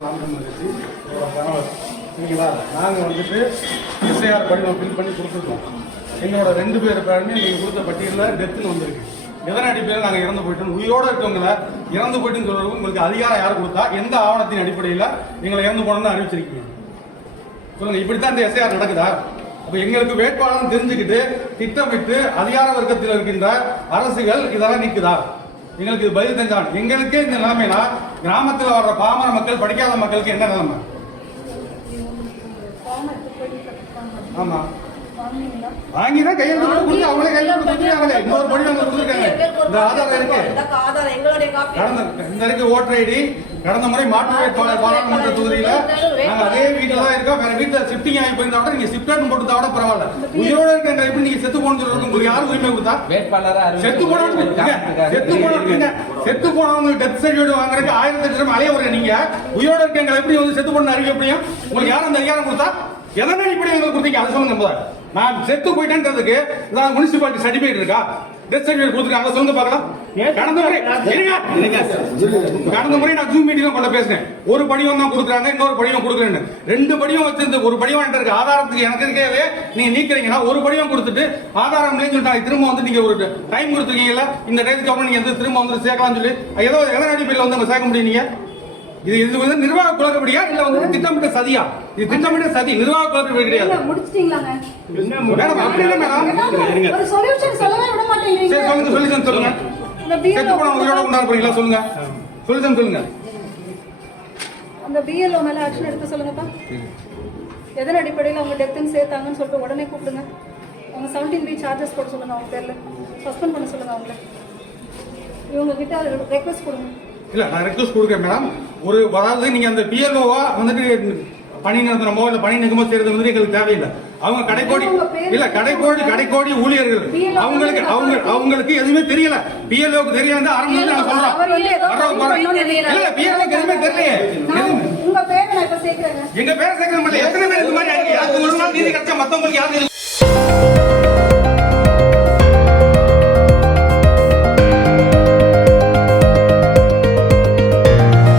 கணவர் சரிங்களா நாங்கள் வந்துட்டு எஸ்ஐஆர் படிவம் ஃபில் பண்ணி கொடுத்துருக்கோம் எங்களோட ரெண்டு பேர் பேருமே நீங்கள் கொடுத்த பட்டியலில் டெத்துன்னு வந்திருக்கு எதன் அடிப்படையில் நாங்கள் இறந்து போயிட்டோம் உயிரோடு இருக்கவங்கள இறந்து போயிட்டுன்னு சொல்கிறவங்க உங்களுக்கு அதிகாரம் யார் கொடுத்தா எந்த ஆவணத்தின் அடிப்படையில் எங்களை இறந்து போனோம்னு அறிவிச்சிருக்கீங்க இப்படி தான் இந்த எஸ்ஐஆர் நடக்குதா அப்போ எங்களுக்கு வேட்பாளர் தெரிஞ்சுக்கிட்டு திட்டமிட்டு அதிகார வர்க்கத்தில் இருக்கின்ற அரசுகள் இதெல்லாம் நிற்குதா எங்களுக்கு இது பதில் தெரிஞ்சான் எங்களுக்கே இந்த நிலைமைனா கிராமத்தில் வர்ற பாமர மக்கள் படிக்காத மக்களுக்கு என்ன நிலைமை? ஆமா. வாங்கினா கையெழுத்து போட்டு கொடுத்து அவங்களே கையெழுத்து இன்னொரு படி அவங்க கொடுத்துருக்காங்க. இந்த இருக்கு. கடந்த இந்த இருக்கு ஓட்டர் ஐடி கடந்த முறை மாற்று பாராளுமன்ற தொகுதியில அதே வீட்டுல ஷிஃப்டிங் ஆகி போயிருந்தா கூட நீங்க ஷிஃப்ட் போட்டு கூட பரவாயில்ல. உயிரோட இருக்க எப்படி நீங்க செத்து போகணும்னு சொல்றதுக்கு உங்களுக்கு யார் உரிமை கொடுத்தா? செத்து போனவங்க செத்து போனவங்க செத்து போனவங்க டெத் சர்டிஃபிகேட் வாங்குறதுக்கு ஆயிரத்தி லட்சம் அலைய ஒரு நீங்க. உயிரோட இருக்கவங்க எப்படி வந்து செத்து போன அறிவிக்க முடியும்? உங்களுக்கு யாரும் அந்த அதிகாரம் கொடுத்தா? எதன் அடிப்படையில் எங்களுக்கு கொடுத்தீங்க? அதை சொல்லுங்க நான் செத்து போயிட்டேன்றதுக்கு முனிசிபாலிட்டி சர்டிஃபிகேட் இருக்கா? டெத் சர்டிஃபிகேட் கொடுத்துருக்காங்க. சொல்லுங்க பார்க்கலாம். கடந்த முறை. கடந்த முறை நான் ஜூம் மீட்டிங்ல கொண்டு பேசினேன். ஒரு படிவம் தான் கொடுக்குறாங்க இன்னொரு படிவம் கொடுக்குறேன்னு. ரெண்டு படிவம் வச்சிருந்து ஒரு படிவம் என்கிட்ட இருக்கு. ஆதாரத்துக்கு எனக்கு இருக்கே நீங்க நீக்கிறீங்கன்னா ஒரு படிவம் கொடுத்துட்டு ஆதாரம் இல்லைன்னு சொல்லிட்டு திரும்ப வந்து நீங்க ஒரு டைம் கொடுத்துருக்கீங்கல்ல இந்த டேட்டுக்கு அப்புறம் நீங்க வந்து திரும்ப வந்து சேர்க்கலாம்னு சொல்லி ஏதோ எதன் அடிப்படையில் வந்து அங்க சேர்க்க முடியும் நீங்க? இது இது வந்து நிர்வாக குழப்படியா இல்ல வந்து திட்டமிட்ட சதியா? இது திட்டமிட்ட சதி நிர்வாக குழப்படி கிடையாது. இல்ல, முடிச்சிட்டீங்களாங்க? மேடம் அப்படி இல்லை மேடம் ஒரு சொல்யூஷன் சொல்லுங்க. செத்து போன உயிரோட கொண்டாட போறீங்களா சொல்லுங்க. சொல்லுங்க சொல்லுங்க. அந்த பிஎல்ஓ மேல ஆக்ஷன் எடுக்க சொல்லுங்கப்பா. எதன் அடிப்படையில் அவங்க டெத்துன்னு சேர்த்தாங்கன்னு சொல்லிட்டு உடனே கூப்பிடுங்க. அவங்க செவன்டீன் பி சார்ஜஸ் போட சொல்லுங்க அவங்க பேர்ல. சஸ்பெண்ட் பண்ண சொல்லுங்க அவங்கள. இவங்க கிட்ட ரெக்வஸ்ட் கொடுங்க. இல்ல நான் ரெக்வஸ்ட் கொடுக்குறேன் மேடம் ஒரு அதாவது நீங்க அந்த பிஎல்ஓவா வந்துட்டு பணி நிறுத்தனமோ இல்ல பணி நிகமோ செய்யறது வந்து எங்களுக்கு தேவையில்லை. அவங்க கடைக்கோடி இல்ல கடைக்கோடி கடைக்கோடி ஊழியர்கள். அவங்களுக்கு அவங்க அவங்களுக்கு எதுவுமே தெரியல. பிஎல்ஓக்கு தெரியாது ஆரம்பத்துல நான் சொல்றேன். இல்ல பிஎல்ஓக்கு எதுவுமே தெரியலையே. உங்க பேரை நான் இப்ப எங்க பேர எத்தனை பேர் இந்த மாதிரி ஆயிருக்கு? எனக்கு ஒரு நாள் நீதி கிடைச்சா மத்தவங்களுக்கு யாரும்